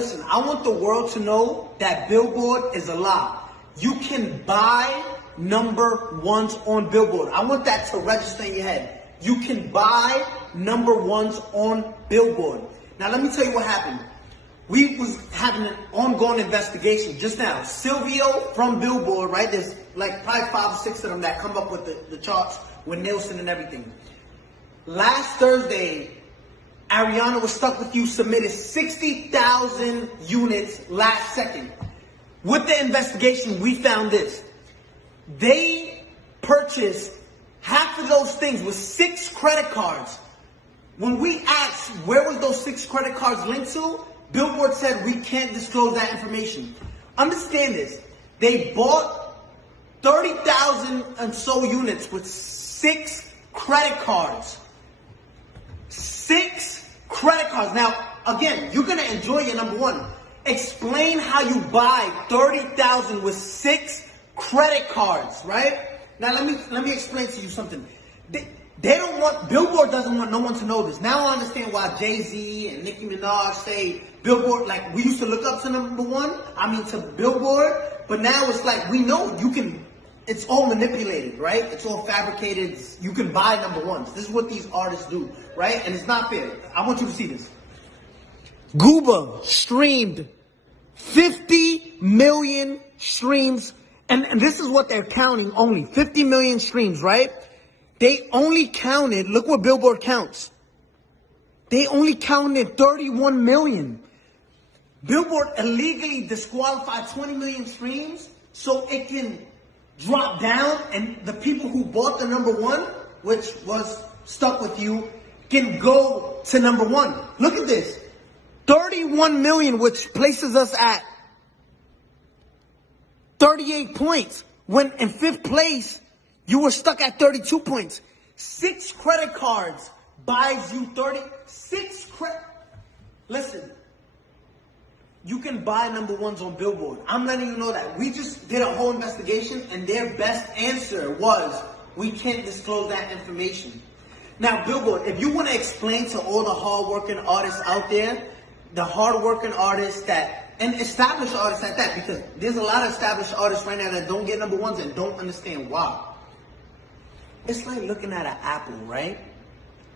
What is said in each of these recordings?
listen, I want the world to know that Billboard is a lie. You can buy number ones on Billboard. I want that to register in your head. You can buy number ones on Billboard. Now let me tell you what happened. We was having an ongoing investigation just now. Silvio from Billboard, right? There's like probably 5 or 6 of them that come up with the charts with Nielsen and everything. Last Thursday, Ariana Was Stuck With You submitted 60,000 units last second. With the investigation, we found this. They purchased half of those things with 6 credit cards. When we asked where was those 6 credit cards linked to, Billboard said we can't disclose that information. Understand this. They bought 30,000 and so units with 6 credit cards. 6 credit cards. Now, again, you're going to enjoy your number one. Explain how you buy 30,000 with 6 credit cards, right? Now, let me explain to you something. They don't want, Billboard doesn't want no one to know this. Now I understand why Jay-Z and Nicki Minaj say Billboard, like we used to look up to number one, to Billboard, but now it's like we know you can, it's all manipulated, right? It's all fabricated. You can buy number ones. This is what these artists do, right? And it's not fair. I want you to see this. Gooba streamed 50 million streams, and this is what they're counting only, 50 million streams, right? They only counted, look what Billboard counts. They only counted 31 million. Billboard illegally disqualified 20 million streams so it can drop down and the people who bought the number one, which was Stuck With You, can go to number one. Look at this. 31 million, which places us at 38 points. When in 5th place, you were stuck at 32 points. 6 credit cards buys you 36 credit. Listen, you can buy number ones on Billboard. I'm letting you know that. We just did a whole investigation and their best answer was, we can't disclose that information. Now, Billboard, if you want to explain to all the hardworking artists out there, the hardworking artists that, and established artists at that, because there's a lot of established artists right now that don't get number ones and don't understand why. It's like looking at an apple, right?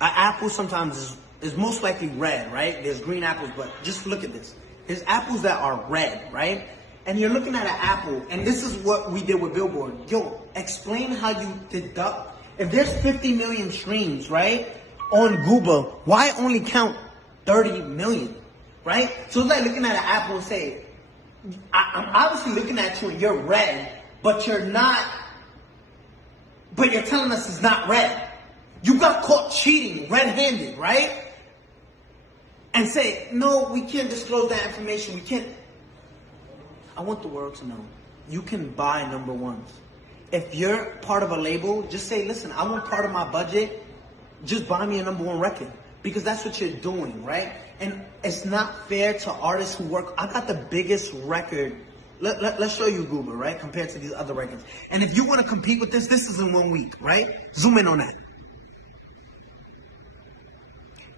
An apple sometimes is most likely red, right? There's green apples, but just look at this. There's apples that are red, right? And you're looking at an apple, and this is what we did with Billboard. Yo, explain how you deduct. If there's 50 million streams, right, on Gooba, why only count 30 million, right? So it's like looking at an apple and say, I'm obviously looking at you and you're red, but you're not, but you're telling us it's not red. You got caught cheating red-handed, right? And say, no, we can't disclose that information. We can't. I want the world to know. You can buy number ones. If you're part of a label, just say, listen, I want part of my budget. Just buy me a number one record. Because that's what you're doing, right? And it's not fair to artists who work. I got the biggest record. Let's show you Gooba, right? Compared to these other records. And if you want to compete with this is in 1 week, right? Zoom in on that.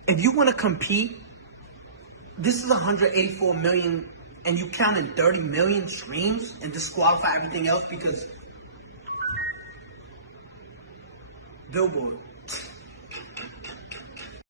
If you want to compete, this is 184 million, and you counted 30 million streams and disqualify everything else because Billboard.